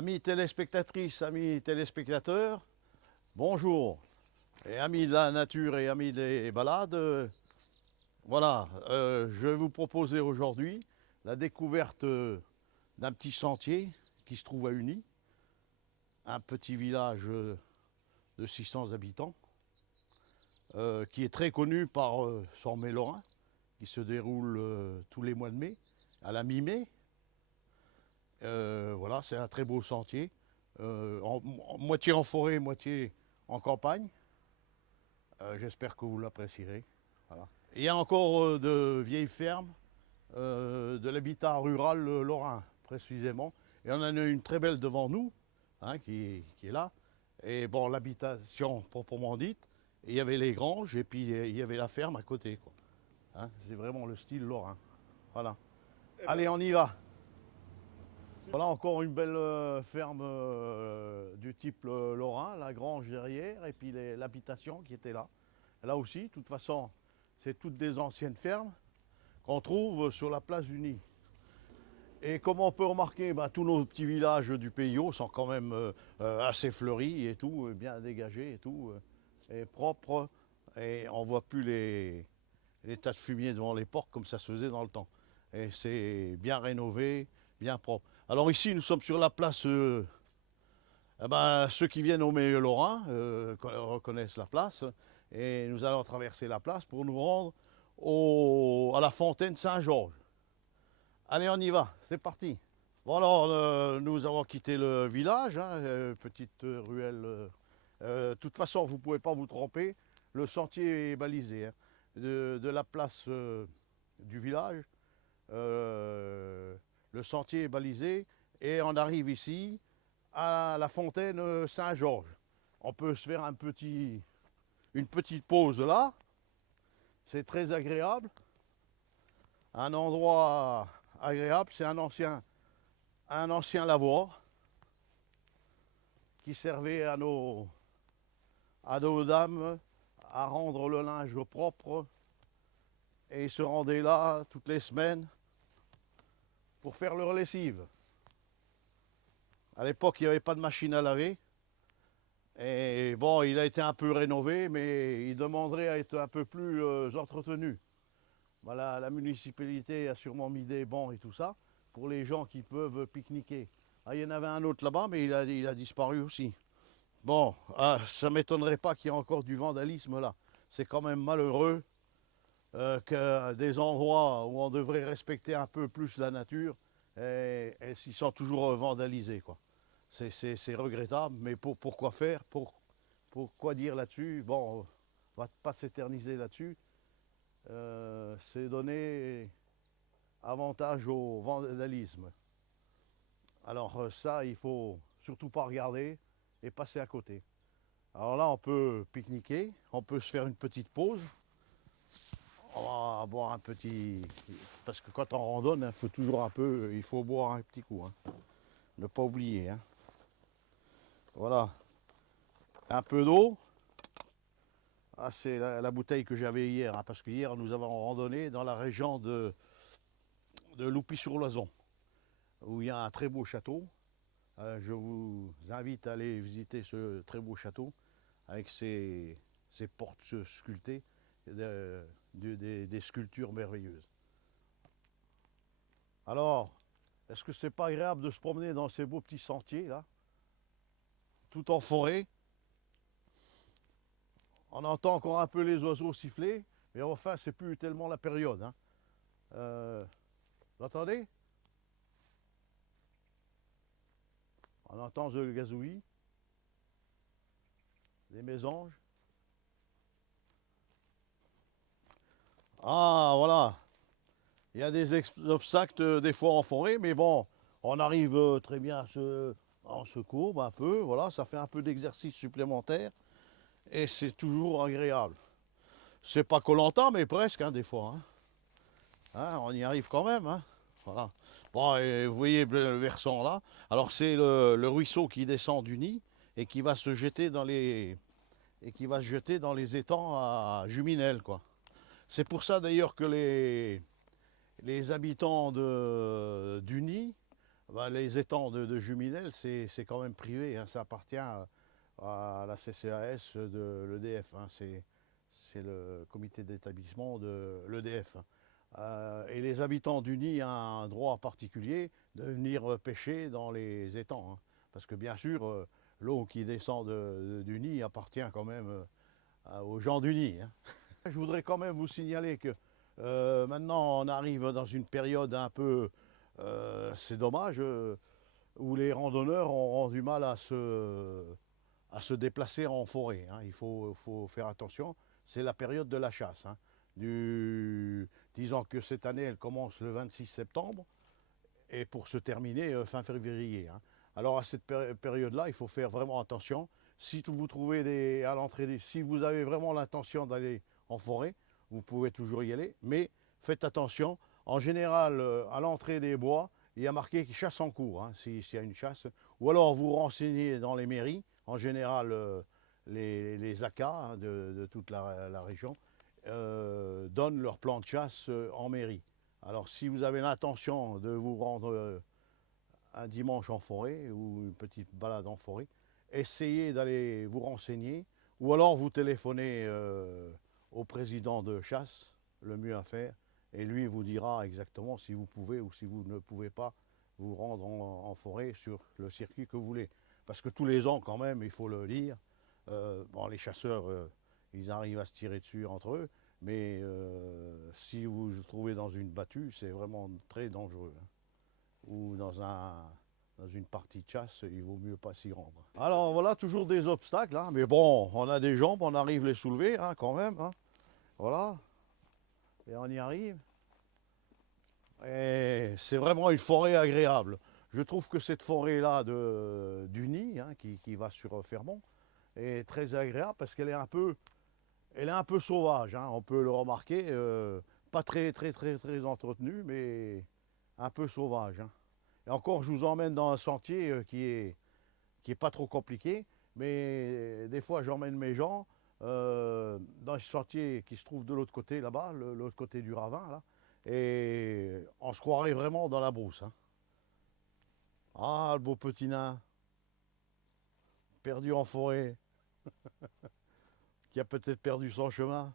Amis téléspectatrices, amis téléspectateurs, bonjour. Et amis de la nature et amis des balades, je vais vous proposer aujourd'hui la découverte d'un petit sentier qui se trouve à Uny, un petit village de 600 habitants, qui est très connu par son Lorrain, qui se déroule tous les mois de mai, à la mi-mai. Voilà, c'est un très beau sentier, moitié en forêt, moitié en campagne. J'espère que vous l'apprécierez. Voilà. Il y a encore de vieilles fermes, de l'habitat rural lorrain précisément. Et on en a une très belle devant nous, hein, qui est là. Et bon, l'habitation proprement dite, et il y avait les granges et puis il y avait la ferme à côté, quoi. Hein, c'est vraiment le style lorrain. Voilà. Allez, on y va. Voilà encore une belle ferme du type lorrain, la grange derrière, et puis l'habitation qui était là. Là aussi, de toute façon, c'est toutes des anciennes fermes qu'on trouve sur la place d'Uny. Et comme on peut remarquer, tous nos petits villages du Pays Haut sont quand même assez fleuris et tout, bien dégagés et tout, et propres. Et on ne voit plus les tas de fumier devant les portes comme ça se faisait dans le temps. Et c'est bien rénové, bien propre. Alors ici, nous sommes sur la place, ceux qui viennent au Milieu Lorrain reconnaissent la place. Et nous allons traverser la place pour nous rendre à la fontaine Saint-Georges. Allez, on y va, c'est parti. Bon alors, nous avons quitté le village, hein, petite ruelle. De toute façon, vous ne pouvez pas vous tromper, le sentier est balisé. Hein, de la place du village, le sentier est balisé et on arrive ici à la fontaine Saint-Georges. On peut se faire une petite pause là, c'est très agréable, un endroit agréable, c'est un ancien lavoir qui servait à nos dames à rendre le linge propre, et ils se rendaient là toutes les semaines pour faire leur lessive. À l'époque, il n'y avait pas de machine à laver. Et bon, il a été un peu rénové, mais il demanderait à être un peu plus entretenu. Voilà, la municipalité a sûrement mis des bancs et tout ça pour les gens qui peuvent pique-niquer. Ah, il y en avait un autre là-bas, mais il a disparu aussi. Bon, ça ne m'étonnerait pas qu'il y ait encore du vandalisme là. C'est quand même malheureux que des endroits où on devrait respecter un peu plus la nature, et ils sont toujours vandalisés, quoi. C'est regrettable, mais pourquoi faire? Pourquoi dire là-dessus? Bon, on va pas s'éterniser là-dessus. C'est donner avantage au vandalisme. Alors ça, il faut surtout pas regarder et passer à côté. Alors là, on peut pique-niquer, on peut se faire une petite pause. On va boire un petit... Parce que quand on randonne, il faut toujours il faut boire un petit coup. Hein. Ne pas oublier. Hein. Voilà. Un peu d'eau. Ah, c'est la bouteille que j'avais hier. Hein, parce que hier, nous avons randonné dans la région de Loupy-sur-Loison, où il y a un très beau château. Je vous invite à aller visiter ce très beau château avec ses portes sculptées, des sculptures merveilleuses. Alors, est-ce que c'est pas agréable de se promener dans ces beaux petits sentiers là, tout en forêt? On entend encore un peu les oiseaux siffler, mais enfin c'est plus tellement la période. Hein. Vous entendez? On entend le gazouillis, les mésanges. Ah voilà, il y a des obstacles des fois en forêt, mais bon, on arrive très bien on se courbe un peu, voilà, ça fait un peu d'exercice supplémentaire et c'est toujours agréable. C'est pas Koh-Lanta, mais presque, hein, des fois. Hein. Hein, on y arrive quand même. Hein. Voilà. Bon, et vous voyez le versant là. Alors c'est le ruisseau qui descend du Nid et qui va se jeter dans les étangs à Juminel, quoi. C'est pour ça d'ailleurs que les habitants du Nid Bah, les étangs de Juminel, c'est quand même privé, hein, ça appartient à la CCAS de l'EDF, hein, c'est le comité d'établissement de l'EDF. Hein. Et les habitants du Nid ont un droit particulier de venir pêcher dans les étangs. Hein, parce que bien sûr, l'eau qui descend du Nid appartient quand même aux gens du Nid. Hein. Je voudrais quand même vous signaler que maintenant on arrive dans une période un peu, c'est dommage, où les randonneurs auront du mal à se déplacer en forêt. Hein. Il faut faire attention, c'est la période de la chasse. Hein. Disons que cette année elle commence le 26 septembre et pour se terminer fin février. Hein. Alors à cette période-là, il faut faire vraiment attention. Si vous trouvez à l'entrée, si vous avez vraiment l'intention d'aller en forêt, vous pouvez toujours y aller, mais faites attention. En général, à l'entrée des bois, il y a marqué chasse en cours, hein, s'il y a une chasse. Ou alors vous renseignez dans les mairies, en général les ACA hein, de toute la région, donnent leur plan de chasse en mairie. Alors si vous avez l'intention de vous rendre un dimanche en forêt ou une petite balade en forêt, essayez d'aller vous renseigner ou alors vous téléphonez au président de chasse, le mieux à faire, et lui vous dira exactement si vous pouvez ou si vous ne pouvez pas vous rendre en forêt sur le circuit que vous voulez. Parce que tous les ans quand même, il faut le dire, bon, les chasseurs, ils arrivent à se tirer dessus entre eux, mais si vous vous trouvez dans une battue, c'est vraiment très dangereux. Hein. Ou dans une partie de chasse, il vaut mieux pas s'y rendre. Alors voilà, toujours des obstacles, hein, mais bon, on a des jambes, on arrive à les soulever hein, quand même. Hein. Voilà, et on y arrive. Et c'est vraiment une forêt agréable. Je trouve que cette forêt-là du Nid, hein, qui va sur Fermont, est très agréable parce qu'elle est un peu sauvage. Hein, on peut le remarquer, pas très entretenue, mais un peu sauvage. Hein. Et encore, je vous emmène dans un sentier qui est pas trop compliqué, mais des fois j'emmène mes gens dans ce sentier qui se trouve de l'autre côté là-bas, l'autre côté du ravin, là, et on se croirait vraiment dans la brousse. Hein. Ah, le beau petit nain, perdu en forêt, qui a peut-être perdu son chemin.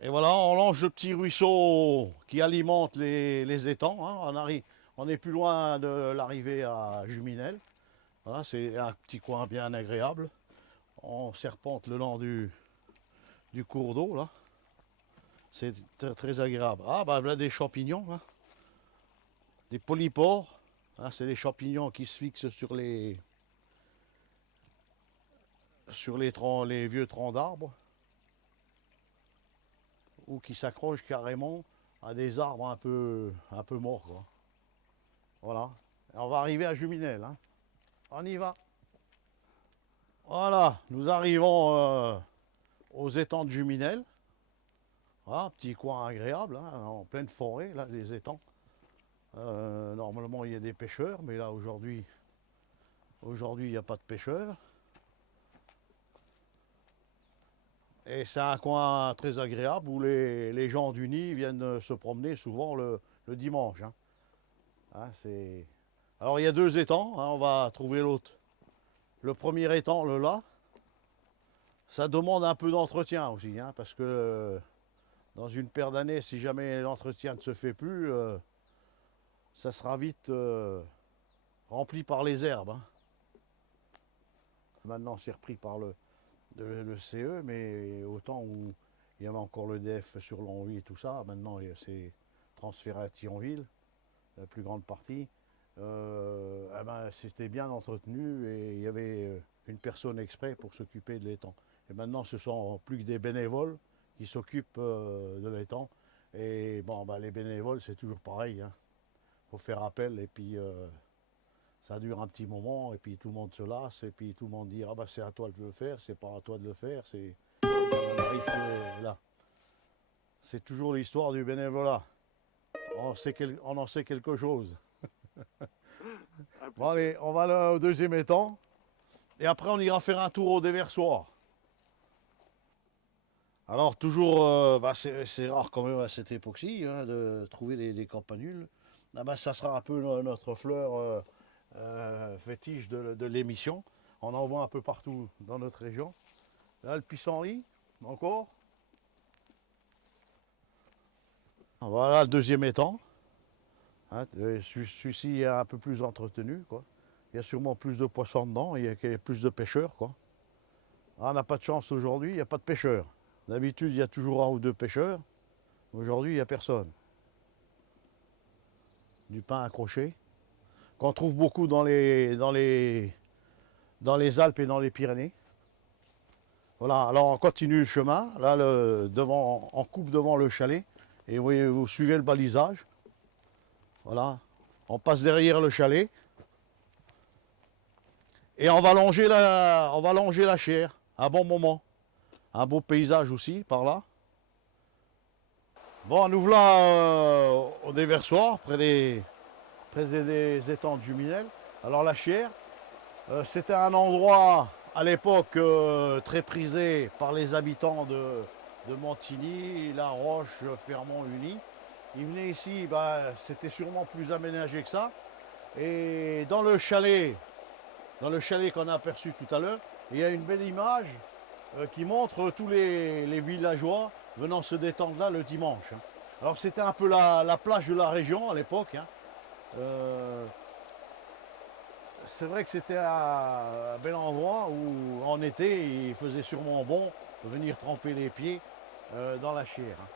Et voilà, on longe le petit ruisseau qui alimente les étangs. Hein. On est plus loin de l'arrivée à Juminel. Voilà, c'est un petit coin bien agréable. On serpente le long du cours d'eau là. C'est très agréable. Ah bah voilà des champignons là. Des polypores. Hein, c'est des champignons qui se fixent sur les vieux troncs d'arbres. Ou qui s'accrochent carrément à des arbres un peu morts. Quoi. Voilà. Et on va arriver à Juminel. Hein. On y va. Voilà, nous arrivons aux étangs de Juminel. Voilà, un petit coin agréable, hein, en pleine forêt, là, les étangs. Normalement, il y a des pêcheurs, mais là, aujourd'hui, il n'y a pas de pêcheurs. Et c'est un coin très agréable où les gens du Nid viennent se promener souvent le dimanche. Hein. Hein, alors, il y a deux étangs, hein, on va trouver l'autre. Le premier étang, le là, ça demande un peu d'entretien aussi, hein, parce que dans une paire d'années, si jamais l'entretien ne se fait plus, ça sera vite rempli par les herbes. Hein. Maintenant, c'est repris par le CE, mais au temps où il y avait encore le DF sur Longwy et tout ça, maintenant c'est transféré à Thionville, la plus grande partie. Eh ben, c'était bien entretenu et il y avait une personne exprès pour s'occuper de l'étang. Et maintenant, ce sont plus que des bénévoles qui s'occupent de l'étang. Et bon, ben, les bénévoles, c'est toujours pareil. Hein. Faut faire appel et puis ça dure un petit moment et puis tout le monde se lasse et puis tout le monde dit ah bah c'est à toi de le faire, c'est pas à toi de le faire, on arrive là. C'est toujours l'histoire du bénévolat. On en sait quelque chose. Bon allez, on va au deuxième étang. Et après on ira faire un tour au déversoir. Alors toujours, c'est rare quand même à cette époque-ci hein, de trouver des campanules. Ah ben, ça sera un peu notre fleur fétiche de l'émission. On en voit un peu partout dans notre région. Là le pissenlit, encore. Voilà le deuxième étang. Hein, celui-ci est un peu plus entretenu, quoi. Il y a sûrement plus de poissons dedans, il y a plus de pêcheurs, quoi. Ah, on n'a pas de chance aujourd'hui, il n'y a pas de pêcheurs. D'habitude, il y a toujours un ou deux pêcheurs. Aujourd'hui, il n'y a personne. Du pain accroché, qu'on trouve beaucoup dans les Alpes et dans les Pyrénées. Voilà, alors on continue le chemin. Là, on coupe devant le chalet. Et vous suivez le balisage. Voilà, on passe derrière le chalet. Et on va longer la Chière, un bon moment. Un beau paysage aussi, par là. Bon, nous voilà au déversoir, près des étangs de Juminel. Alors la Chière, c'était un endroit à l'époque très prisé par les habitants de Montigny, La Roche, Fermont-Uni. Ils venaient ici, c'était sûrement plus aménagé que ça. Et dans le chalet qu'on a aperçu tout à l'heure, il y a une belle image qui montre tous les villageois venant se détendre là le dimanche. Hein. Alors c'était un peu la plage de la région à l'époque. Hein. C'est vrai que c'était un bel endroit où en été il faisait sûrement bon de venir tremper les pieds dans la Chière. Hein.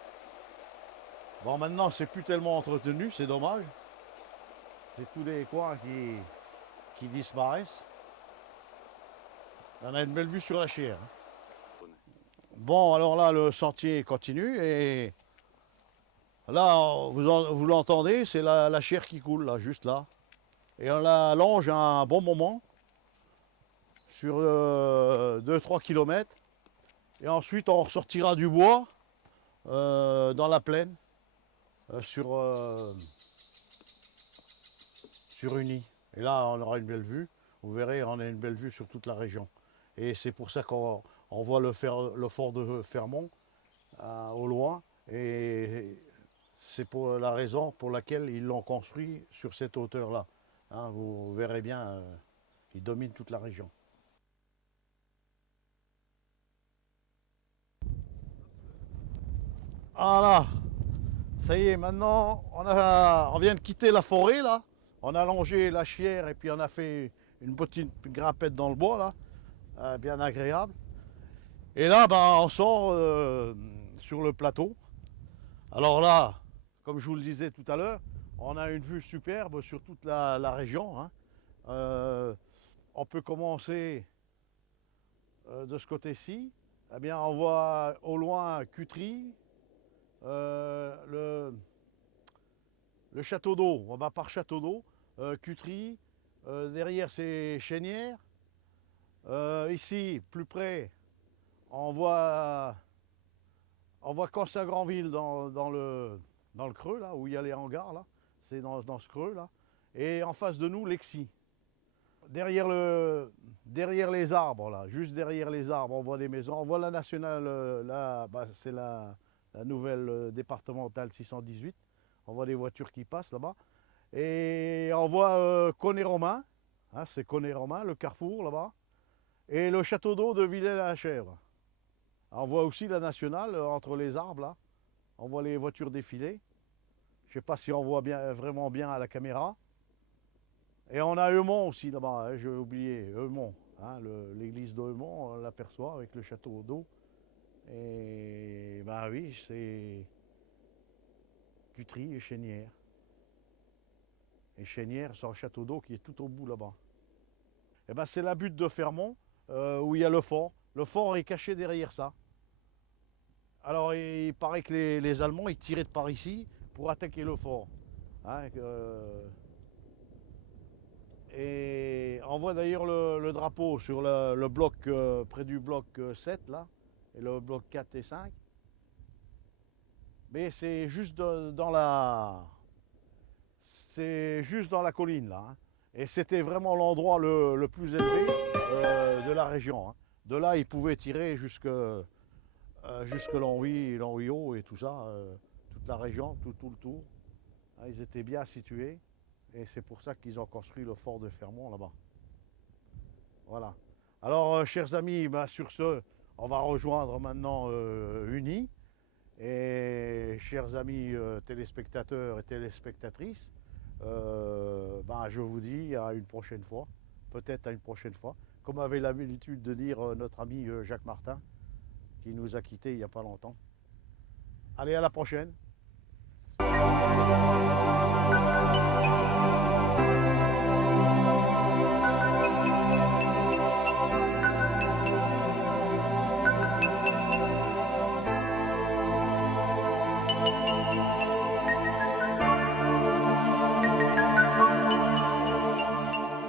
Bon maintenant c'est plus tellement entretenu, c'est dommage. C'est tous les coins qui disparaissent. On a une belle vue sur la Chière. Hein. Bon, alors là, le sentier continue et là, vous l'entendez, c'est la Chière qui coule, là, juste là. Et on la longe un bon moment, sur 2-3 km. Et ensuite, on ressortira du bois dans la plaine, sur Uni. Et là, on aura une belle vue. Vous verrez, on a une belle vue sur toute la région. Et c'est pour ça qu'on voit le fort de Fermont au loin. Et c'est pour la raison pour laquelle ils l'ont construit sur cette hauteur-là. Hein, vous verrez bien, il domine toute la région. Voilà, ça y est, maintenant on vient de quitter la forêt là. On a longé la Chière et puis on a fait une petite grimpette dans le bois là, bien agréable. Et là, on sort sur le plateau. Alors là, comme je vous le disais tout à l'heure, on a une vue superbe sur toute la région. Hein. On peut commencer de ce côté-ci. Eh bien, on voit au loin Cutry, le château d'eau. On va par château d'eau, Cutry. Derrière, c'est Chénières. Ici, plus près, on voit Consagrandville dans le creux, là, où il y a les hangars, là. C'est dans ce creux, là. Et en face de nous, Lexy. Derrière les arbres, là, juste derrière les arbres, on voit des maisons. On voit la nationale, là, c'est la nouvelle départementale 618. On voit des voitures qui passent là-bas. Et on voit Coney-Romain, hein, c'est Coney-Romain, le carrefour là-bas. Et le château d'eau de Villers-la-Chèvre. On voit aussi la nationale entre les arbres là. On voit les voitures défiler. Je ne sais pas si on voit vraiment bien à la caméra. Et on a Eumont aussi là-bas, hein, j'ai oublié, Eumont. Hein, l'église d'Eumont, on l'aperçoit avec le château d'eau. Et oui, c'est Cutry et Chénières. Et Chénières, c'est un château d'eau qui est tout au bout là-bas. Et c'est la butte de Fermont où il y a le fort. Le fort est caché derrière ça. Alors il paraît que les Allemands ils tiraient de par ici pour attaquer le fort. Hein, et on voit d'ailleurs le drapeau sur le bloc près du bloc 7 là, et le bloc 4 et 5. Mais c'est juste dans la colline là. Hein. Et c'était vraiment l'endroit le plus élevé de la région, hein. De là, ils pouvaient tirer jusque Longwy-Haut et tout ça, toute la région, tout le tour. Hein, ils étaient bien situés et c'est pour ça qu'ils ont construit le fort de Fermont là-bas. Voilà. Alors, chers amis, ben, sur ce, on va rejoindre maintenant Uni. Et chers amis téléspectateurs et téléspectatrices, ben, je vous dis à une prochaine fois, peut-être à une prochaine fois, comme avait l'habitude de dire notre ami Jacques Martin, qui nous a quittés il n'y a pas longtemps. Allez, à la prochaine.